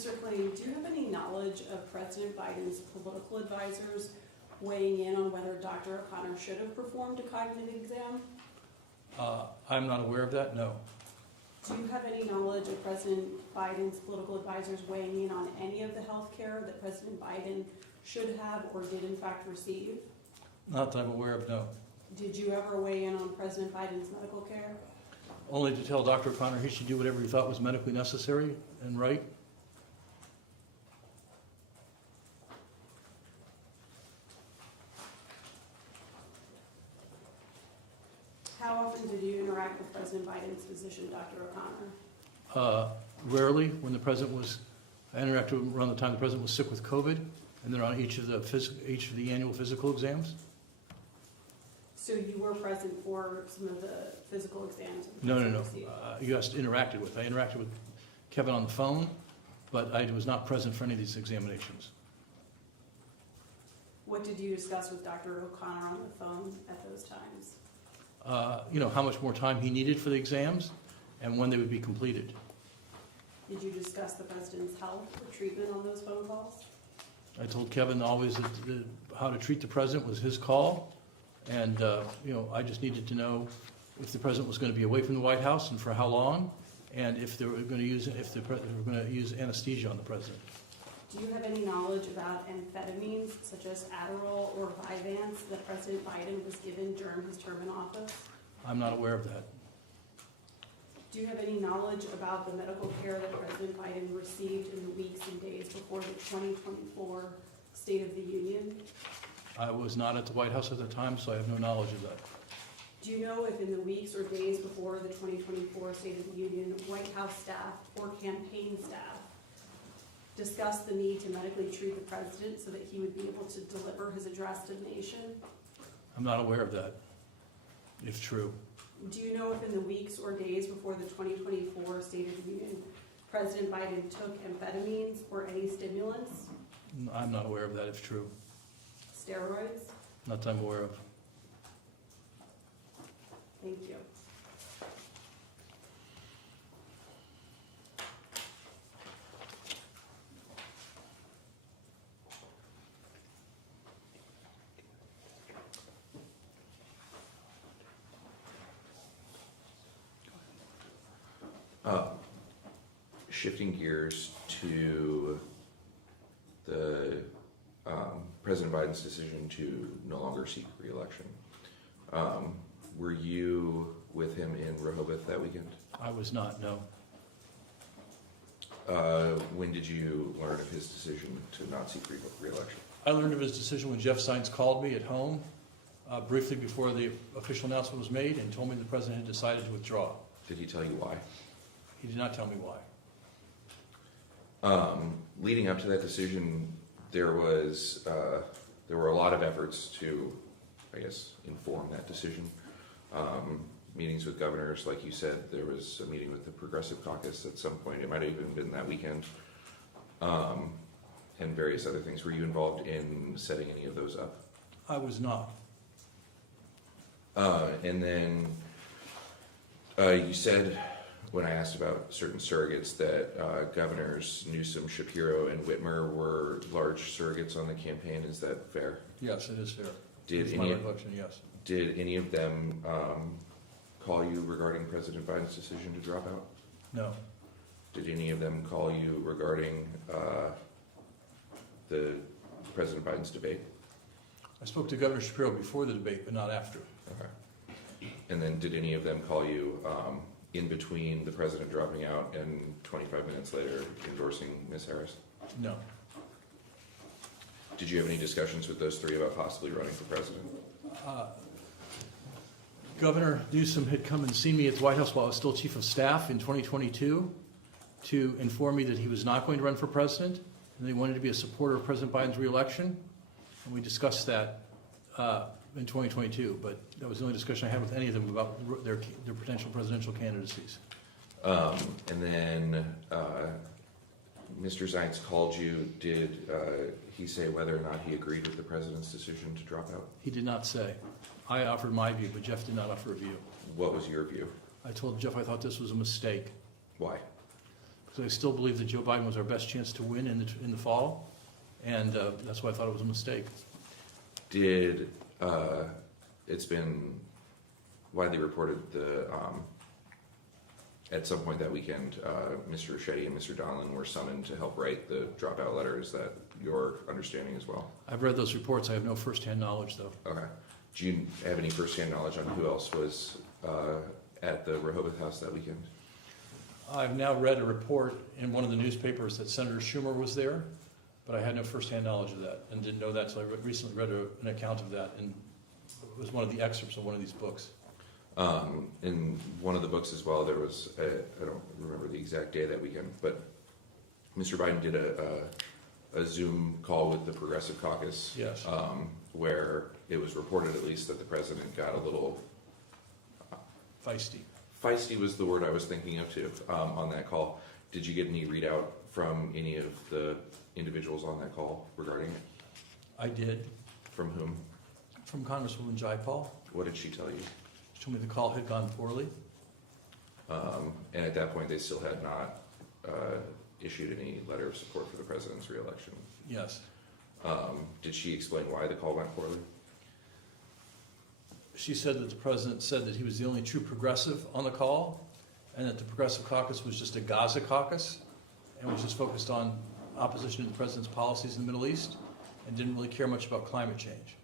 Mr. Klain, do you have any knowledge of President Biden's political advisors weighing in on whether Dr. O'Connor should have performed a cognitive exam? I'm not aware of that, no. Do you have any knowledge of President Biden's political advisors weighing in on any of the health care that President Biden should have or did in fact receive? Not that I'm aware of, no. Did you ever weigh in on President Biden's medical care? Only to tell Dr. O'Connor he should do whatever he thought was medically necessary and right. How often did you interact with President Biden's physician, Dr. O'Connor? Rarely, when the president was, I interacted with him around the time the president was sick with COVID, and then on each of the annual physical exams. So you were present for some of the physical exams? that the No. president received? You asked interacted with. I interacted with Kevin on the phone, but I was not present for any of these examinations. What did you discuss with Dr. O'Connor on the phone at those times? How much more time he needed for the exams and when they would be completed. Did you discuss the president's health or treatment on those phone calls? I told Kevin always that how to treat the president was his call, and I just needed to know if the president was going to be away from the White House and for how long, and if they were going to use anesthesia on the president. Do you have any knowledge about amphetamines such as Adderall or Vyvanse that President Biden was given during his term in office? I'm not aware of that. Do you have any knowledge about the medical care that President Biden received in the weeks and days before the 2024 State of the Union? I was not at the White House at the time, so I have no knowledge of that. Do you know if in the weeks or days before the 2024 State of the Union, White House staff or campaign staff discussed the need to medically treat the president so that he would be able to deliver his address to the nation? I'm not aware of that, if true. Do you know if in the weeks or days before the 2024 State of the Union, President Biden took amphetamines or any stimulants, I'm not aware of that, if true. steroids? Not that I'm aware of. Thank you. Shifting gears to the President Biden's decision to no longer seek re-election. Were you with him in Rehoboth that weekend? I was not, no. When did you learn of his decision to not seek re-election? I learned of his decision when Jeff Zients called me at home briefly before the official announcement was made and told me the president had decided to withdraw. Did he tell you why? He did not tell me why. Leading up to that decision, there were a lot of efforts to, inform that decision. Meetings with governors, like you said, there was a meeting with the Progressive Caucus at some point. It might have even been that weekend, and various other things. Were you involved in setting any of those up? I was not. And then you said, when I asked about certain surrogates, that Governors Newsom, Shapiro, and Whitmer were large surrogates on the campaign. Is that fair? Yes, it is fair. Did my recollection, yes. Did any of them call you regarding President Biden's decision to drop out? No. Did any of them call you regarding the President Biden's debate? I spoke to Governor Shapiro before the debate, but not after. Okay. And then did any of them call you in between the president dropping out and 25 minutes later endorsing Ms. Harris? No. Did you have any discussions with those three about possibly running for president? Governor Newsom had come and seen me at the White House while I was still chief of staff in 2022 to inform me that he was not going to run for president and they wanted to be a supporter of President Biden's re-election. And we discussed that in 2022, but that was the only discussion I had with any of them about their potential presidential candidacies. And then Mr. Zients called you. Did he say whether or not he agreed with the president's decision to drop out? He did not say. I offered my view, but Jeff did not offer a view. What was your view? I told Jeff I thought this was a mistake Why? because I still believe that Joe Biden was our best chance to win in the fall, and that's why I thought it was a mistake. It's been widely reported at some point that weekend, Mr. Ricchetti and Mr. Donlin were summoned to help write the dropout letter. Is that your understanding as well? I've read those reports. I have no firsthand knowledge, though. Okay. Do you have any firsthand knowledge on who else was at the Rehoboth House that weekend? I've now read a report in one of the newspapers that Senator Schumer was there, but I had no firsthand knowledge of that and didn't know that, so I recently read an account of that, and it was one of the excerpts of one of these books. In one of the books as well, there was, I don't remember the exact day that weekend, but Mr. Biden did a Zoom call with the Progressive Caucus. Yes. Where it was reported at least that the president got a little... Feisty. Feisty was the word I was thinking of too, on that call. Did you get any readout from any of the individuals on that call regarding it? I did. From whom? From Congresswoman Jayapal. What did she tell you? She told me the call had gone poorly. And at that point, they still had not issued any letter of support for the president's reelection. Yes. Did she explain why the call went poorly? She said that the president said that he was the only true progressive on the call, and that the Progressive Caucus was just a Gaza caucus, and was just focused on opposition to the president's policies in the Middle East, and didn't really care much about climate change.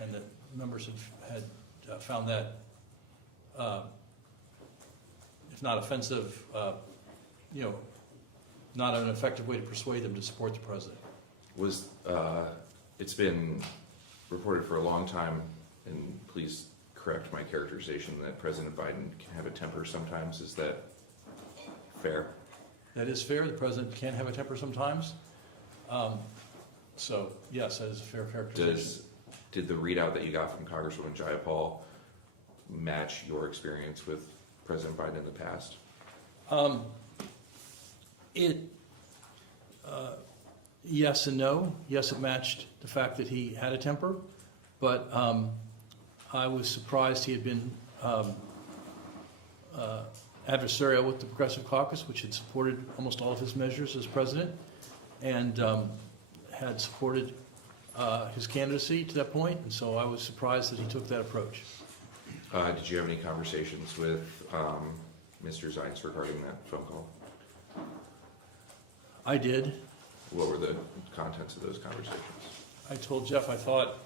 And that members had found that, if not offensive, not an effective way to persuade them to support the president. It's been reported for a long time, and please correct my characterization, that President Biden can have a temper sometimes. Is that fair? That is fair. The president can have a temper sometimes. So, yes, that is a fair characterization. Did the readout that you got from Congresswoman Jayapal match your experience with President Biden in the past? Yes and no. Yes, it matched the fact that he had a temper, but I was surprised he had been adversarial with the Progressive Caucus, which had supported almost all of his measures as president, and had supported his candidacy to that point, and so I was surprised that he took that approach. Did you have any conversations with Mr. Zients regarding that phone call? I did. What were the contents of those conversations? I told Jeff I thought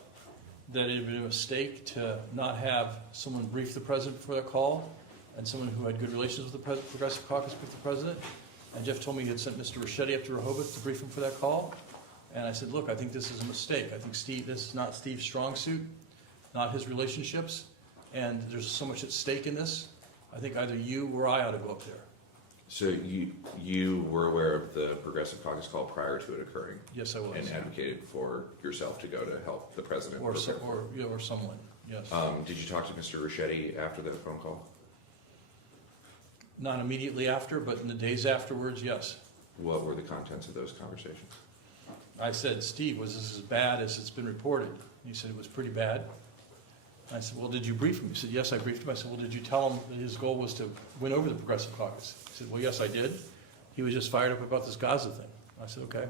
that it had been a mistake to not have someone brief the president before that call, and someone who had good relations with the Progressive Caucus with the president. And Jeff told me he had sent Mr. Ricchetti up to Rehoboth to brief him for that call. And I said, look, I think this is a mistake. I think this is not Steve's strong suit, not his relationships, and there's so much at stake in this. I think either you or I ought to go up there. So you were aware of the Progressive Caucus call prior to it occurring? Yes, I was. And advocated for yourself to go to help the president? Or someone, yes. Did you talk to Mr. Ricchetti after that phone call? Not immediately after, but in the days afterwards, yes. What were the contents of those conversations? I said, Steve, was this as bad as it's been reported? He said it was pretty bad. I said, well, did you brief him? He said, yes, I briefed him. I said, well, did you tell him that his goal was to win over the Progressive Caucus? He said, well, yes, I did. He was just fired up about this Gaza thing. I said, okay.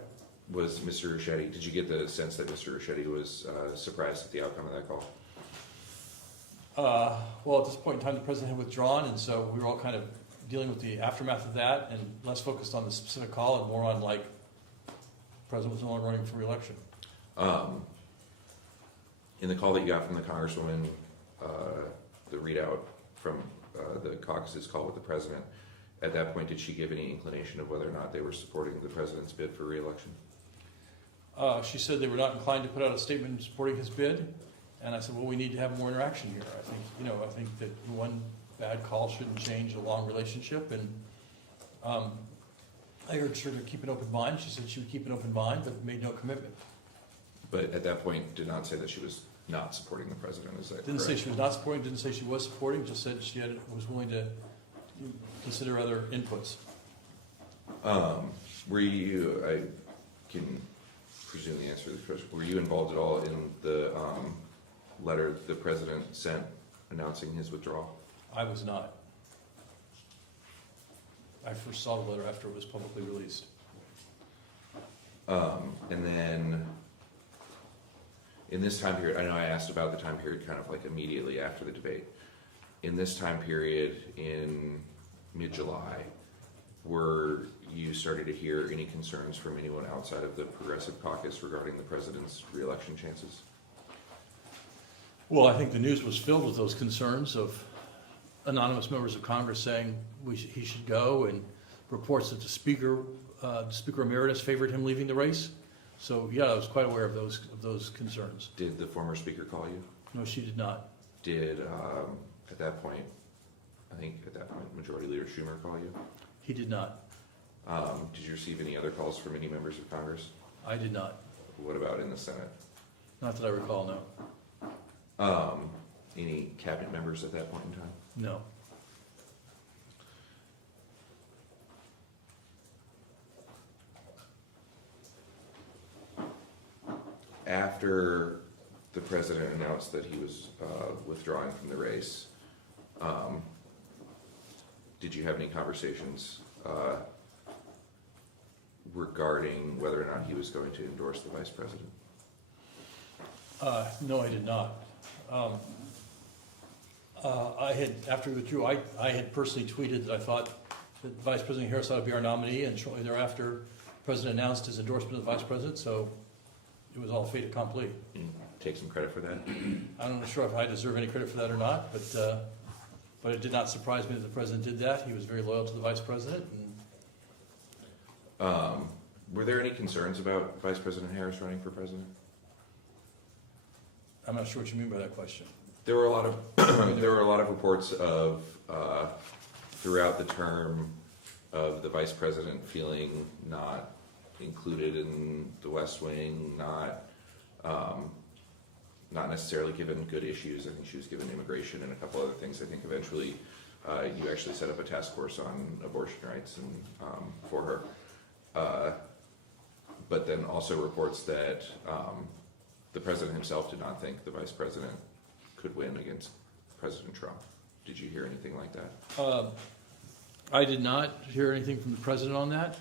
Was Mr. Ricchetti, did you get the sense that Mr. Ricchetti was surprised at the outcome of that call? Well, at this point in time, the president had withdrawn, and so we were all kind of dealing with the aftermath of that, and less focused on the specific call and more on, like, the president was no longer running for re-election. In the call that you got from the Congresswoman, the readout from the caucus's call with the president, at that point, did she give any inclination of whether or not they were supporting the president's bid for re-election? She said they were not inclined to put out a statement supporting his bid, and I said, well, we need to have more interaction here. I think that one bad call shouldn't change a long relationship, and I urged her to keep an open mind. She said she would keep an open mind, but made no commitment. But at that point, did not say that she was not supporting the president, is that Didn't correct? say she was not supporting, didn't say she was supporting, just said she was willing to consider other inputs. Were you, I can presume the answer to this question, were you involved at all in the letter the president sent announcing his withdrawal? I was not. I first saw the letter after it was publicly released. And then, in this time period, I know I asked about the time period kind of like immediately after the debate. In this time period, in mid-July, were you started to hear any concerns from anyone outside of the Progressive Caucus regarding the president's re-election chances? Well, I think the news was filled with those concerns of anonymous members of Congress saying he should go, and reports that the Speaker Emeritus favored him leaving the race. So, yeah, I was quite aware of those concerns. Did the former speaker call you? No, she did not. Did, at that point, Majority Leader Schumer call you? He did not. Did you receive any other calls from any members of Congress? I did not. What about in the Senate? Not that I recall, no. Any cabinet members at that point in time? No. After the president announced that he was withdrawing from the race, did you have any conversations regarding whether or not he was going to endorse the vice president? No, I did not. After he withdrew, I had personally tweeted that I thought that Vice President Harris ought to be our nominee, and shortly thereafter, the President announced his endorsement of the Vice President, so it was all fait accompli. Take some credit for that? I'm not sure if I deserve any credit for that or not, but it did not surprise me that the President did that. He was very loyal to the Vice President. Were there any concerns about Vice President Harris running for president? I'm not sure what you mean by that question. There were a lot of reports of throughout the term of the vice president feeling not included in the West Wing, not necessarily given good issues. I think she was given immigration and a couple other things. I think eventually you actually set up a task force on abortion rights and for her. But then also reports that the president himself did not think the vice president could win against President Trump. Did you hear anything like that? I did not hear anything from the President on that.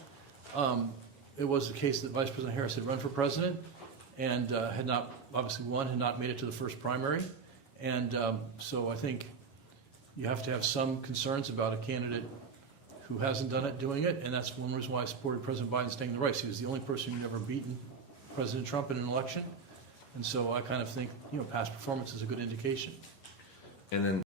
It was the case that Vice President Harris had run for president and had not, obviously won, had not made it to the first primary. And so I think you have to have some concerns about a candidate who hasn't done it, doing it, and that's one reason why I supported President Biden staying in the race. He was the only person who never beaten President Trump in an election. And so I kind of think, past performance is a good indication. And then